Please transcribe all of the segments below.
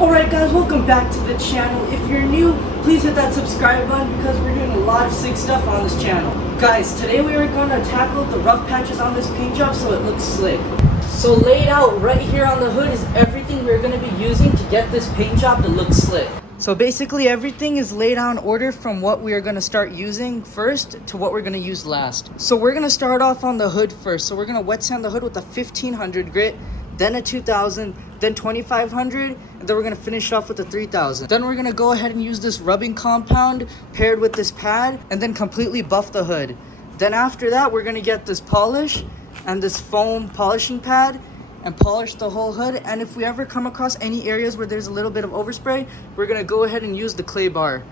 Alright guys, welcome back to the channel. If you're new, please hit that subscribe button because we're doing a lot of sick stuff on this channel. Guys, today we are going to tackle the rough patches on this paint job so it looks slick. So laid out right here on the hood is everything we're going to be using to get this paint job to look slick. So basically everything is laid out in order from what we are going to start using first to what we're going to use last. So we're going to start off on the hood first. So we're going to wet sand the hood with a 1500 grit, then a 2000, then 2500, and then we're going to finish off with a 3000. Then we're going to go ahead and use this rubbing compound paired with this pad and then completely buff the hood. Then after that, we're going to get this polish and this foam polishing pad and polish the whole hood. And if we ever come across any areas where there's a little bit of overspray, we're going to go ahead and use the clay bar.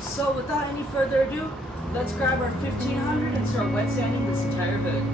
So without any further ado, let's grab our 1500 and start wet sanding this entire hood.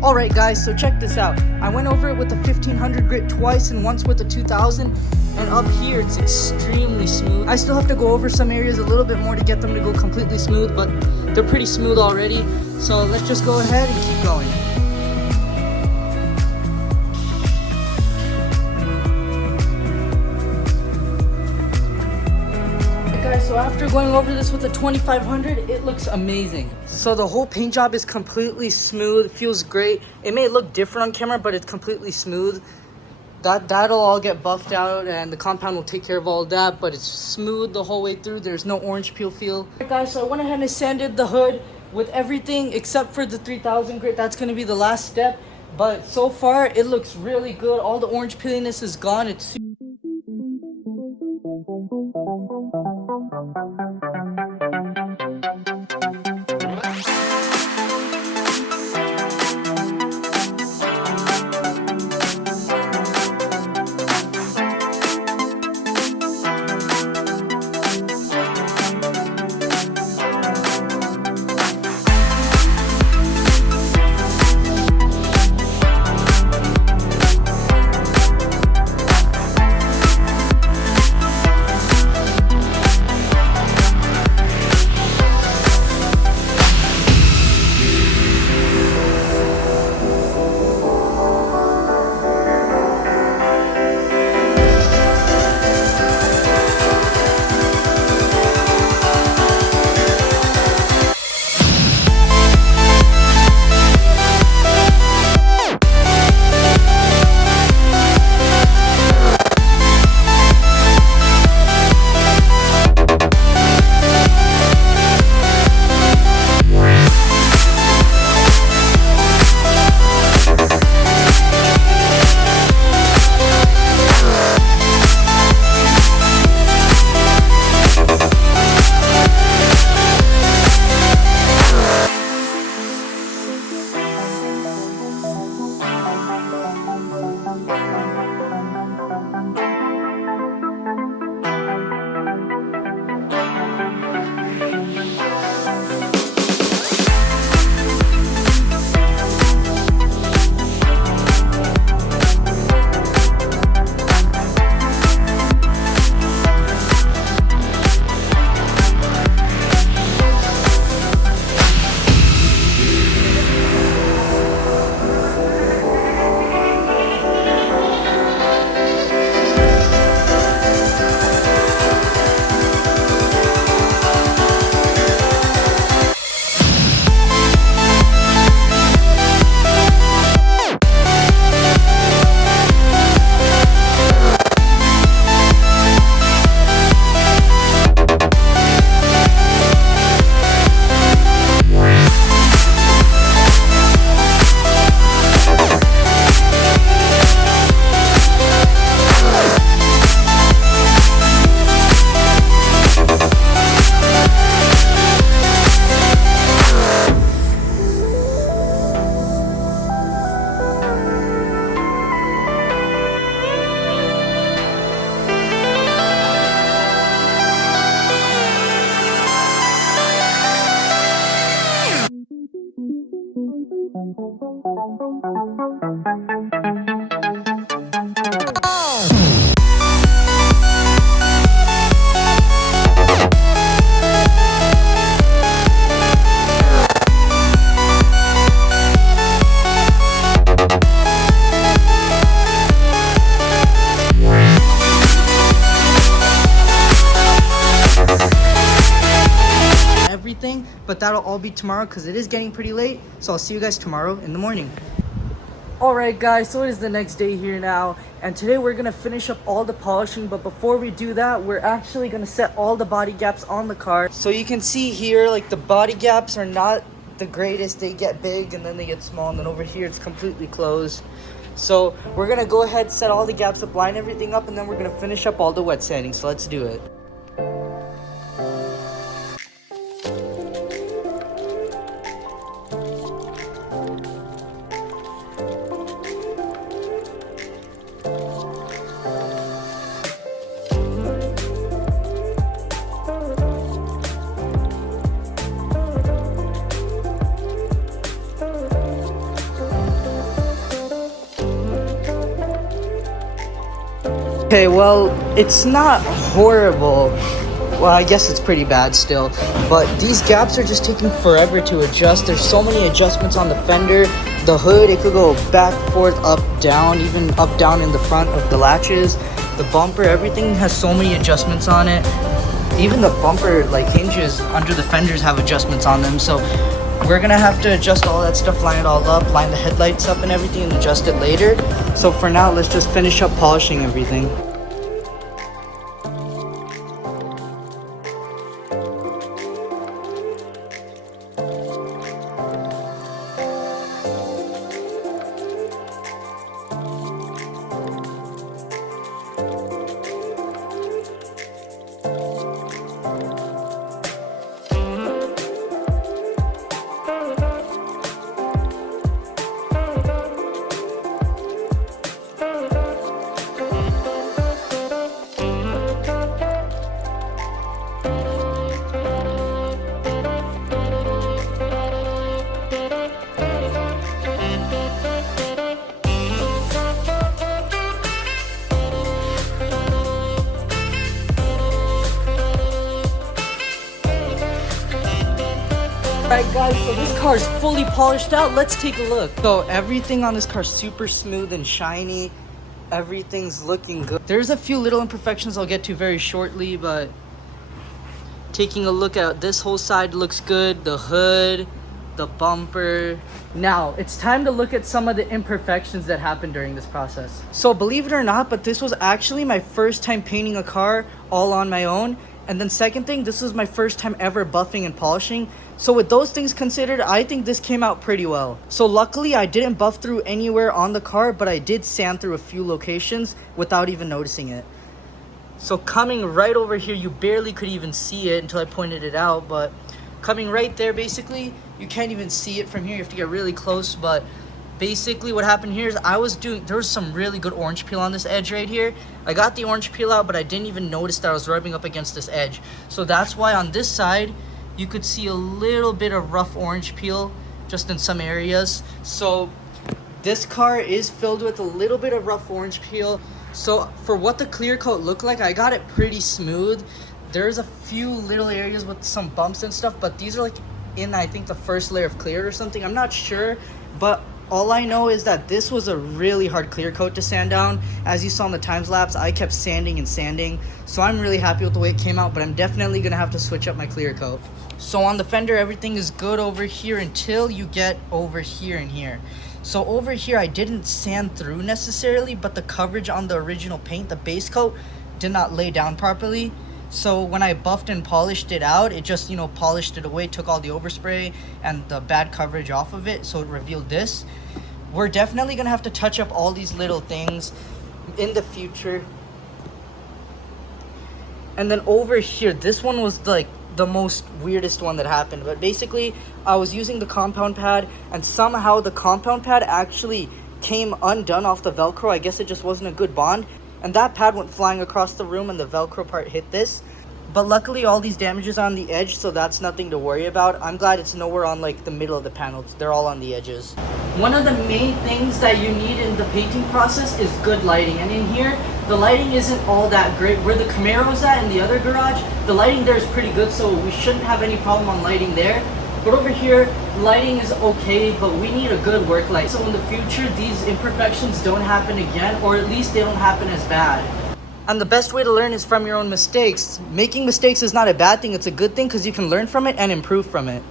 Alright guys, so check this out. I went over it with the 1500 grit twice and once with the 2000, and up here it's extremely smooth. I still have to go over some areas a little bit more to get them to go completely smooth, but they're pretty smooth already. So let's just go ahead and keep going. So after going over this with a 2500, it looks amazing. So the whole paint job is completely smooth. It feels great. It may look different on camera, but it's completely smooth. That'll all get buffed out and the compound will take care of all that, but it's smooth the whole way through. There's no orange peel feel. Alright guys, so I went ahead and sanded the hood with everything except for the 3000 grit. That's going to be the last step. But so far, it looks really good. All the orange peeliness is gone. It's everything, but that'll all be tomorrow because it is getting pretty late. So I'll see you guys tomorrow in the morning. Alright guys, so it is the next day here now, and today we're going to finish up all the polishing, but before we do that, we're actually going to set all the body gaps on the car. So you can see here, like the body gaps are not the greatest. They get big and then they get small, and then over here it's completely closed. So we're going to go ahead, set all the gaps up, line everything up, and then we're going to finish up all the wet sanding. So let's do it. Okay, well, it's not horrible. Well, I guess it's pretty bad still. But these gaps are just taking forever to adjust. There's so many adjustments on the fender. The hood, it could go back, forth, up, down, even up, down in the front of the latches. The bumper, everything has so many adjustments on it. Even the bumper, like, hinges under the fenders have adjustments on them. So we're gonna have to adjust all that stuff, line it all up, line the headlights up and everything, and adjust it later. So for now, let's just finish up polishing everything. Alright guys, so this car is fully polished out. Let's take a look. So everything on this car is super smooth and shiny. Everything's looking good. There's a few little imperfections I'll get to very shortly, but taking a look at this whole side looks good. The hood, the bumper. Now, it's time to look at some of the imperfections that happened during this process. So believe it or not, but this was actually my first time painting a car all on my own. And then second thing, this was my first time ever buffing and polishing. So with those things considered, I think this came out pretty well. So luckily I didn't buff through anywhere on the car, but I did sand through a few locations without even noticing it. So coming right over here, you barely could even see it until I pointed it out, but coming right there, basically, you can't even see it from here. You have to get really close, but basically what happened here is there was some really good orange peel on this edge right here. I got the orange peel out, but I didn't even notice that I was rubbing up against this edge. So that's why on this side, you could see a little bit of rough orange peel just in some areas. So this car is filled with a little bit of rough orange peel. So for what the clear coat looked like, I got it pretty smooth. There's a few little areas with some bumps and stuff, but these are like in, I think, the first layer of clear or something. I'm not sure, but all I know is that this was a really hard clear coat to sand down. As you saw in the time lapse, I kept sanding and sanding. So I'm really happy with the way it came out, but I'm definitely gonna have to switch up my clear coat. So on the fender, everything is good over here until you get over here and here. So over here, I didn't sand through necessarily, but the coverage on the original paint, the base coat, did not lay down properly. So when I buffed and polished it out, it just, polished it away, took all the overspray and the bad coverage off of it. So it revealed this. We're definitely going to have to touch up all these little things in the future. And then over here, this one was like the most weirdest one that happened. But basically, I was using the compound pad, and somehow the compound pad actually came undone off the Velcro. I guess it just wasn't a good bond. And that pad went flying across the room and the Velcro part hit this. But luckily all these damages on the edge, so that's nothing to worry about. I'm glad it's nowhere on like the middle of the panels. They're all on the edges. One of the main things that you need in the painting process is good lighting. And in here, the lighting isn't all that great. Where the Camaro's at in the other garage, the lighting there is pretty good, so we shouldn't have any problem on lighting there. But over here, lighting is okay, but we need a good work light. So in the future, these imperfections don't happen again, or at least they don't happen as bad. And the best way to learn is from your own mistakes. Making mistakes is not a bad thing, it's a good thing because you can learn from it and improve from it.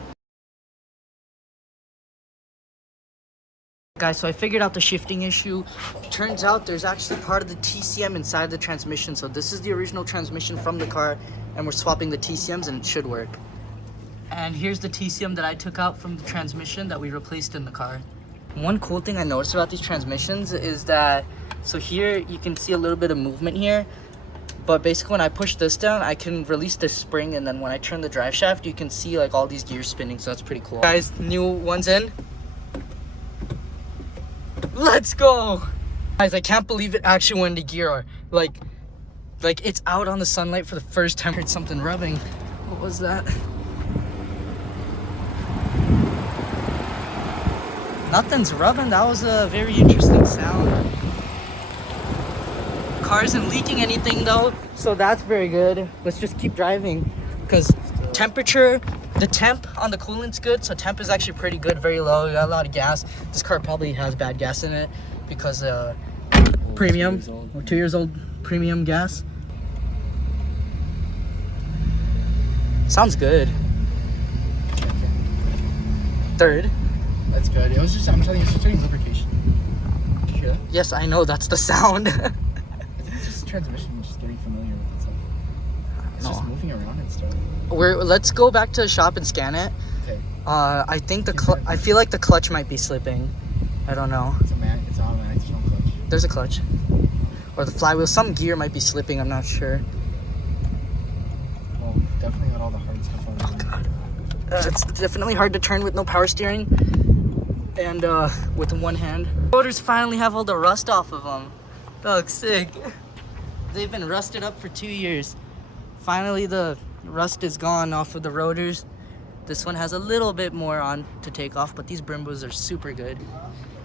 Guys, so I figured out the shifting issue. Turns out there's actually part of the TCM inside the transmission. So this is the original transmission from the car, and we're swapping the TCMs and it should work. And here's the TCM that I took out from the transmission that we replaced in the car. One cool thing I noticed about these transmissions is that, so here you can see a little bit of movement here, but basically when I push this down, I can release this spring, and then when I turn the drive shaft, you can see like all these gears spinning, so that's pretty cool. Guys, new one's in. Let's go! Guys, I can't believe it actually went into gear. Like it's out on the sunlight for the first time. I heard something rubbing. What was that? Nothing's rubbing. That was a very interesting sound. Car isn't leaking anything though, so that's very good. Let's just keep driving because temperature, the temp on the coolant's good, so temp is actually pretty good, very low. You got a lot of gas. This car probably has bad gas in it because premium, 2 years old premium gas. Sounds good. Third. That's good. It was just, I'm telling you, it's just getting lubrication. Did you hear that? Yes, I know, that's the sound. I think it's just the transmission just getting familiar with itself. It's just moving around and stuff. Let's go back to the shop and scan it. Okay. I think I feel like the clutch might be slipping. I don't know. It's automatic, there's no clutch. There's a clutch. Or the flywheel. Some gear might be slipping, I'm not sure. Well, we've definitely got all the hard stuff on. Oh god. It's definitely hard to turn with no power steering. And with one hand. Rotors finally have all the rust off of them. That looks sick. They've been rusted up for 2 years. Finally the rust is gone off of the rotors. This one has a little bit more on to take off, but these Brimbos are super good.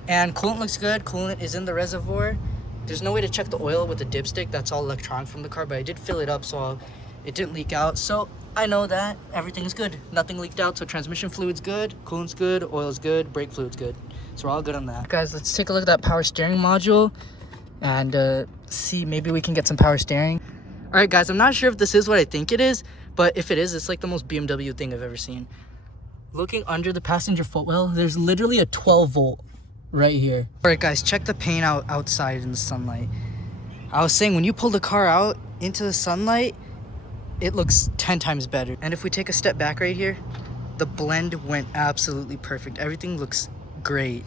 And coolant looks good. Coolant is in the reservoir. There's no way to check the oil with the dipstick. That's all electronic from the car, but I did fill it up so it didn't leak out. So I know that everything is good. Nothing leaked out, so transmission fluid's good, coolant's good, oil's good, brake fluid's good. So we're all good on that. Guys, let's take a look at that power steering module and see maybe we can get some power steering. All right, guys, I'm not sure if this is what I think it is, but if it is, it's like the most BMW thing I've ever seen. Looking under the passenger footwell, there's literally a 12 volt right here. All right, guys, check the paint out outside in the sunlight. I was saying when you pull the car out into the sunlight, it looks 10 times better. And if we take a step back right here, the blend went absolutely perfect. Everything looks great.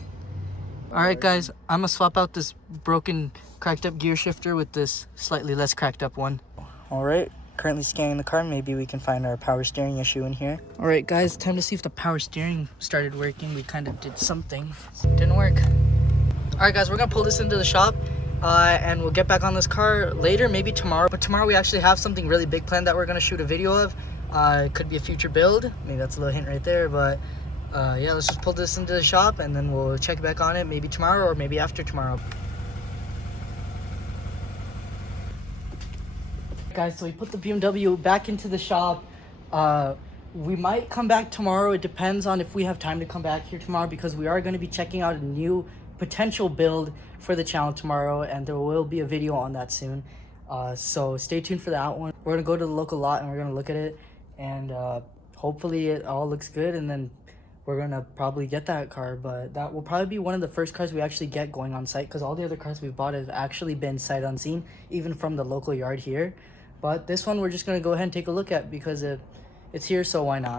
All right, guys, I'm gonna swap out this broken, cracked up gear shifter with this slightly less cracked up one. All right, currently scanning the car. Maybe we can find our power steering issue in here. All right, guys, time to see if the power steering started working. We kind of did something. Didn't work. All right, guys, we're gonna pull this into the shop. And we'll get back on this car later, maybe tomorrow. But tomorrow we actually have something really big planned that we're going to shoot a video of. It could be a future build. Maybe that's a little hint right there. But yeah, let's just pull this into the shop and then we'll check back on it maybe tomorrow or maybe after tomorrow. Guys, so we put the BMW back into the shop. We might come back tomorrow. It depends on if we have time to come back here tomorrow because we are going to be checking out a new potential build for the channel tomorrow, and there will be a video on that soon. So stay tuned for that one. We're gonna go to the local lot and we're gonna look at it, and hopefully it all looks good, and then we're gonna probably get that car. But that will probably be one of the first cars we actually get going on site, because all the other cars we've bought have actually been sight unseen, even from the local yard here. But this one we're just gonna go ahead and take a look at because it's here, so why not?